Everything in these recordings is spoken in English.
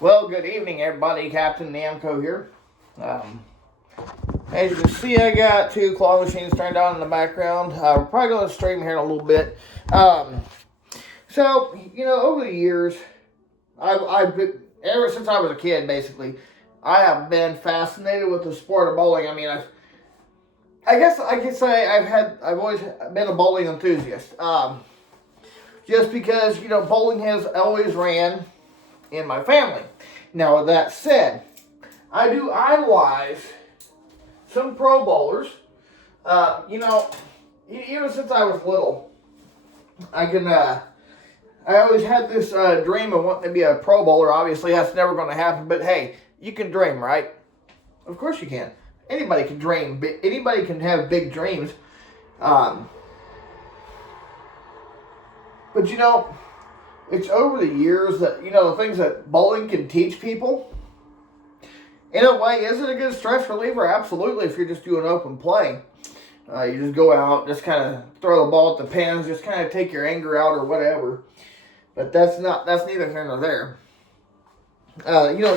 Well, good evening, everybody. Captain Namco here. Um, as you can see, I got two claw machines turned on in the background. We're probably going to stream here in a little bit. Over the years, I've been, ever since I was a kid, basically, I have been fascinated with the sport of bowling. I mean, I guess I could say I've always been a bowling enthusiast. Just because, bowling has always ran in my family. Now, with that said, I do idolize some pro bowlers. Even since I was little, I always had this dream of wanting to be a pro bowler. Obviously, that's never going to happen, but hey, you can dream, right? Of course you can. Anybody can dream. Anybody can have big dreams. But it's over the years that, the things that bowling can teach people. In a way, is it a good stress reliever? Absolutely, if you're just doing open play. You just go out, just kind of throw the ball at the pins, just kind of take your anger out or whatever. But that's neither here nor there.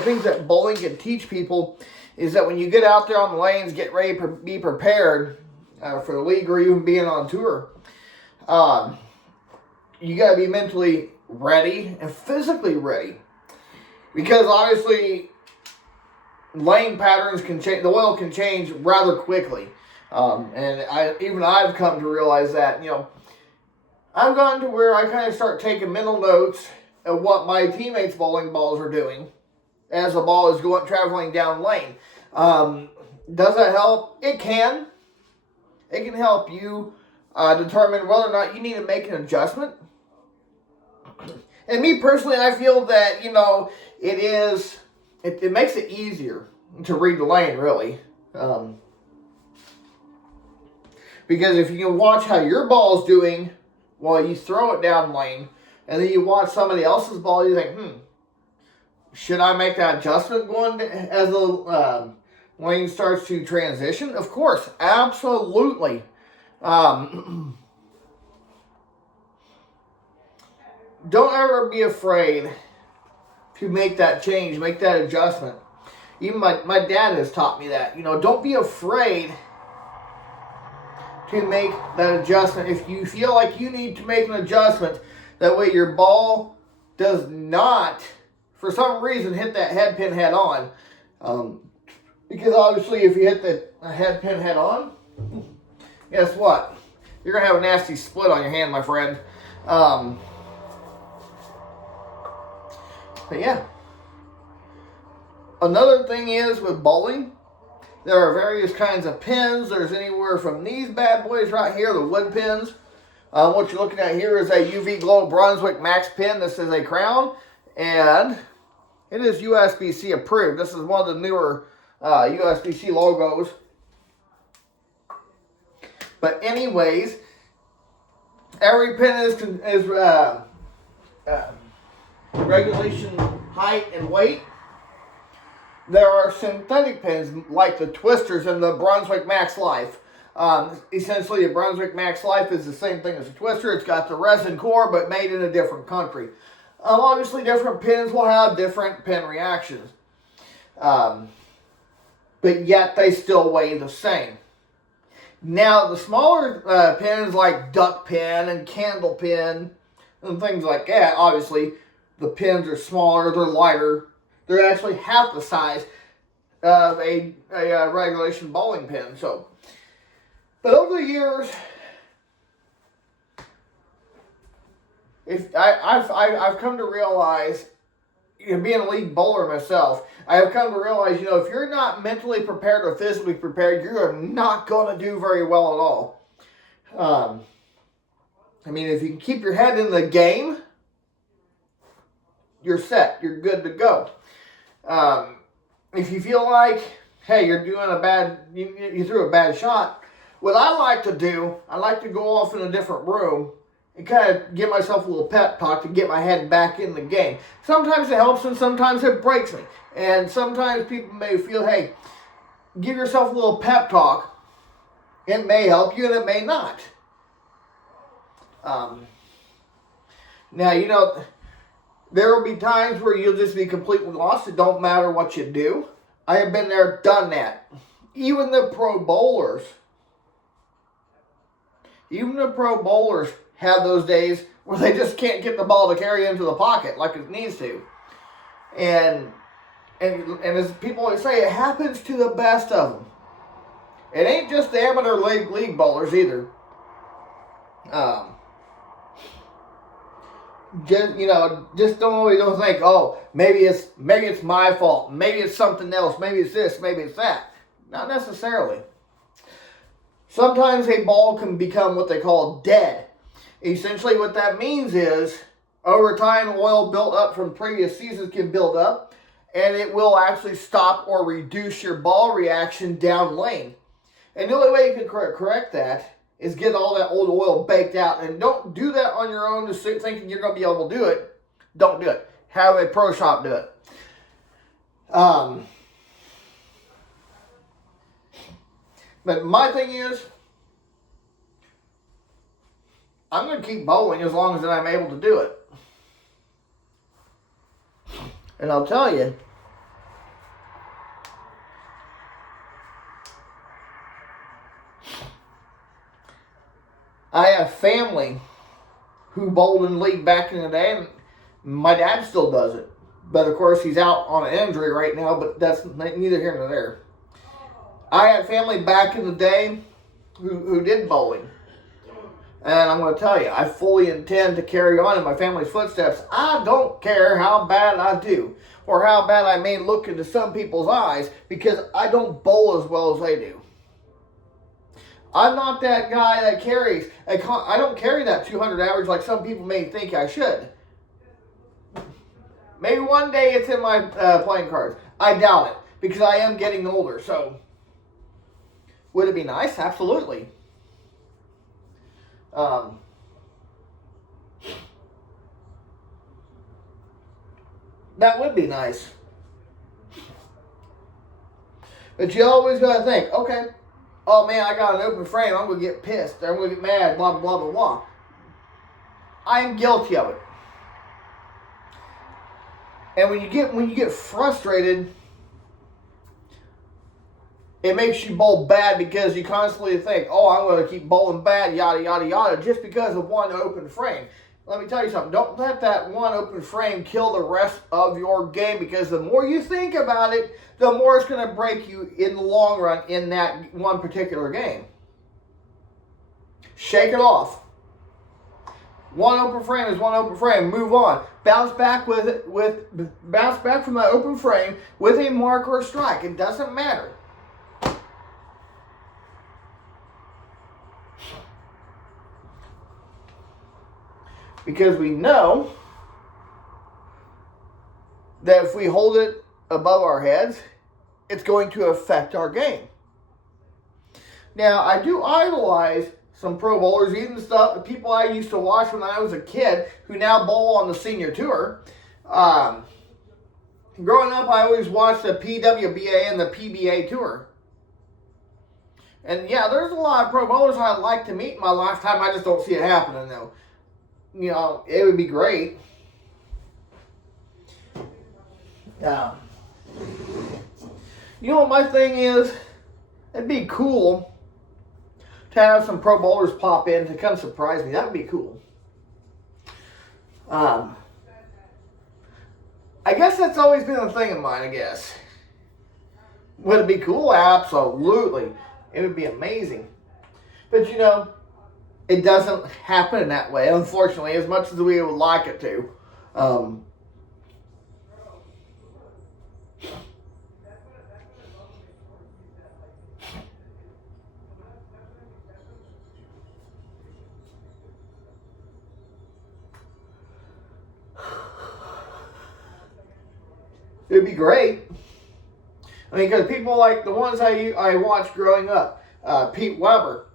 Things that bowling can teach people is that when you get out there on the lanes, get ready to be prepared for the league or even being on tour. You got to be mentally ready and physically ready, because obviously lane patterns can change. The oil can change rather quickly, and I've come to realize that. I've gotten to where I kind of start taking mental notes of what my teammates' bowling balls are doing as the ball is traveling down lane. Does that help? It can. It can help you determine whether or not you need to make an adjustment. And me personally, I feel that, it makes it easier to read the lane, really. Because if you can watch how your ball's doing while you throw it down lane, and then you watch somebody else's ball, you think, should I make that adjustment as the lane starts to transition? Of course, absolutely. Don't ever be afraid to make that change, make that adjustment. Even my dad has taught me that. Don't be afraid to make that adjustment. If you feel like you need to make an adjustment, that way your ball does not, for some reason, hit that head pin head on. Because obviously if you hit the head pin head on, guess what? You're going to have a nasty split on your hand, my friend. But yeah. Another thing is with bowling, there are various kinds of pins. There's anywhere from these bad boys right here, the wood pins. What you're looking at here is a UV Glow Brunswick Max pin. This is a crown, and it is USBC approved. This is one of the newer USBC logos. But anyways, every pin is regulation height and weight. There are synthetic pins like the twisters and the Brunswick Max Life. Essentially, the Brunswick Max Life is the same thing as a twister. It's got the resin core, but made in a different country. Obviously, different pins will have different pin reactions. But yet, they still weigh the same. Now, the smaller pins like duck pin and candle pin and things like that, obviously, the pins are smaller, they're lighter. They're actually half the size of a regulation bowling pin. But over the years, I've come to realize, being a league bowler myself, I have come to realize, if you're not mentally prepared or physically prepared, you're not going to do very well at all. If you can keep your head in the game, you're set. You're good to go. If you feel like, hey, you're doing you threw a bad shot, what I like to do, I like to go off in a different room and kind of give myself a little pep talk to get my head back in the game. Sometimes it helps and sometimes it breaks me. And sometimes people may feel, hey, give yourself a little pep talk. It may help you and it may not. Now, There will be times where you'll just be completely lost. It don't matter what you do. I have been there, done that. Even the pro bowlers have those days where they just can't get the ball to carry into the pocket like it needs to. And as people always say, it happens to the best of them. It ain't just the amateur league bowlers either. Just don't think, oh, maybe it's my fault, maybe it's something else, maybe it's this, maybe it's that. Not necessarily. Sometimes a ball can become what they call dead. Essentially what that means is, over time, oil built up from previous seasons can build up, and it will actually stop or reduce your ball reaction down lane. And the only way you can correct that is get all that old oil baked out. And don't do that on your own, just thinking you're going to be able to do it. Don't do it. Have a pro shop do it. But my thing is, I'm going to keep bowling as long as I'm able to do it. And I'll tell you, I have family who bowled in the league back in the day, and my dad still does it. But of course, he's out on an injury right now, but that's neither here nor there. I had family back in the day who did bowling. And I'm going to tell you, I fully intend to carry on in my family's footsteps. I don't care how bad I do, or how bad I may look into some people's eyes, because I don't bowl as well as they do. I'm not that guy that carries, I don't carry that 200 average like some people may think I should. Maybe one day it's in my playing cards. I doubt it, because I am getting older, so would it be nice? Absolutely. That would be nice. But you always got to think, okay, oh man, I got an open frame, I'm going to get pissed, I'm going to get mad, blah, blah, blah, blah. I'm guilty of it. And when you get frustrated, it makes you bowl bad because you constantly think, oh, I'm going to keep bowling bad, yada, yada, yada, just because of one open frame. Let me tell you something. Don't let that one open frame kill the rest of your game, because the more you think about it, the more it's going to break you in the long run in that one particular game. Shake it off. One open frame is one open frame. Move on. Bounce back from that open frame with a mark or a strike. It doesn't matter. Because we know that if we hold it above our heads, it's going to affect our game. Now, I do idolize some pro bowlers, even the people I used to watch when I was a kid, who now bowl on the senior tour. Growing up, I always watched the PWBA and the PBA tour. And yeah, there's a lot of pro bowlers I'd like to meet in my lifetime. I just don't see it happening, though. You know, it would be great. Yeah. You know what my thing is? It'd be cool to have some pro bowlers pop in to come surprise me. That would be cool. I guess that's always been a thing of mine, I guess. Would it be cool? Absolutely. It would be amazing. But you know, it doesn't happen that way, unfortunately, as much as we would like it to. It'd be great. I mean, because people like the ones I watched growing up, Pete Weber,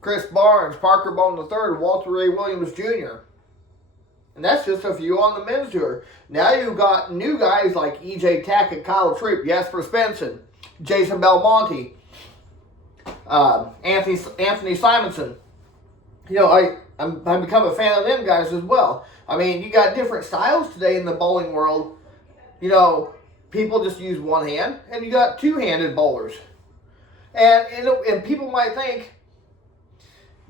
Chris Barnes, Parker Bowden III, Walter Ray Williams Jr. And that's just a few on the men's tour. Now you've got new guys like E.J. Tackett, Kyle Treep, Jesper Svensson, Jason Belmonte, Anthony Simonson. You know, I've become a fan of them guys as well. I mean, you got different styles today in the bowling world. You know, people just use one hand, and you got two-handed bowlers. And people might think,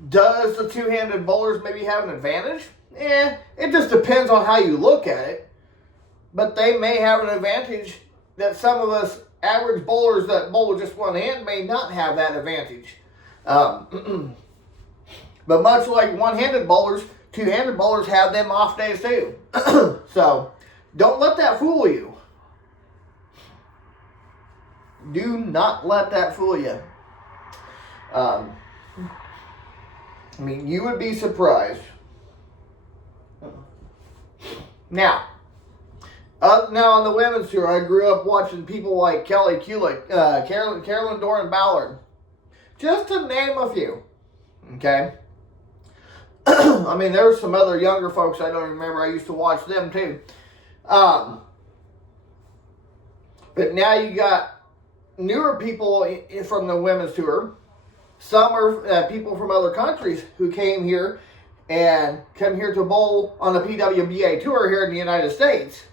does the two-handed bowlers maybe have an advantage? It just depends on how you look at it. But they may have an advantage that some of us average bowlers that bowl with just one hand may not have that advantage. But much like one-handed bowlers, two-handed bowlers have them off days too. So don't let that fool you. Do not let that fool you. I mean, you would be surprised. Now on the women's tour, I grew up watching people like Kelly Kulick, Carolyn Doran Ballard, just to name a few. Okay? I mean, there's some other younger folks I don't remember. I used to watch them too. But now you got newer people from the women's tour. Some are people from other countries who came here and come here to bowl on the PWBA tour here in the United States.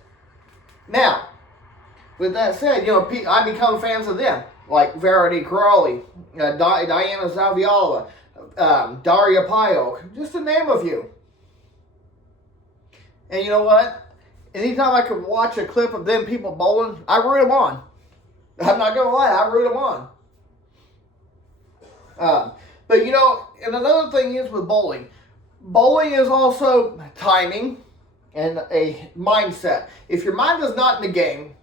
Now, with that said, you know, I become fans of them, like Verity Crawley, Diana Zaviala, Daria Payok, just to name a few. And you know what? Anytime I could watch a clip of them people bowling, I root them on. I'm not going to lie, I root them on. But you know, and another thing is with bowling. Bowling is also timing and a mindset. If your mind is not in the game,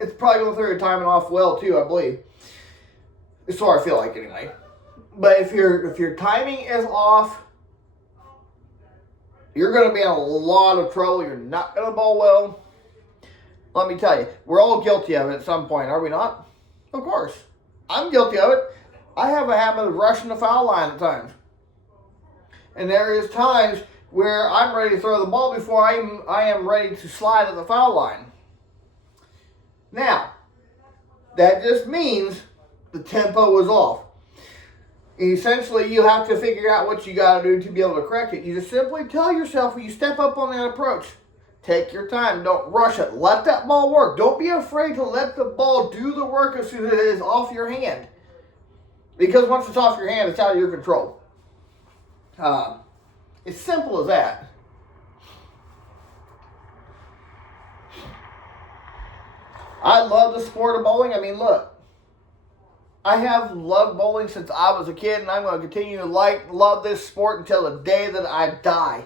it's probably going to throw your timing off well too, I believe. So I feel like anyway. But if your timing is off, you're going to be in a lot of trouble. You're not going to bowl well. Let me tell you, we're all guilty of it at some point, are we not? Of course. I'm guilty of it. I have a habit of rushing the foul line at times. And there is times where I'm ready to throw the ball before I am ready to slide at the foul line. Now, that just means the tempo is off. Essentially, you have to figure out what you got to do to be able to correct it. You just simply tell yourself when you step up on that approach, take your time. Don't rush it. Let that ball work. Don't be afraid to let the ball do the work as soon as it is off your hand. Because once it's off your hand, it's out of your control. It's simple as that. I love the sport of bowling. I mean, look. I have loved bowling since I was a kid, and I'm going to continue to love this sport until the day that I die.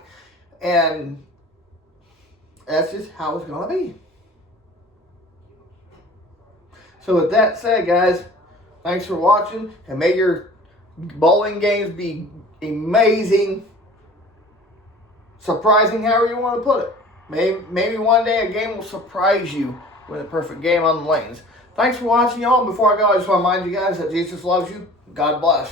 And that's just how it's going to be. So with that said, guys, thanks for watching, and may your bowling games be amazing, surprising, however you want to put it. Maybe one day a game will surprise you with a perfect game on the lanes. Thanks for watching, y'all. Before I go, I just want to remind you guys that Jesus loves you. God bless.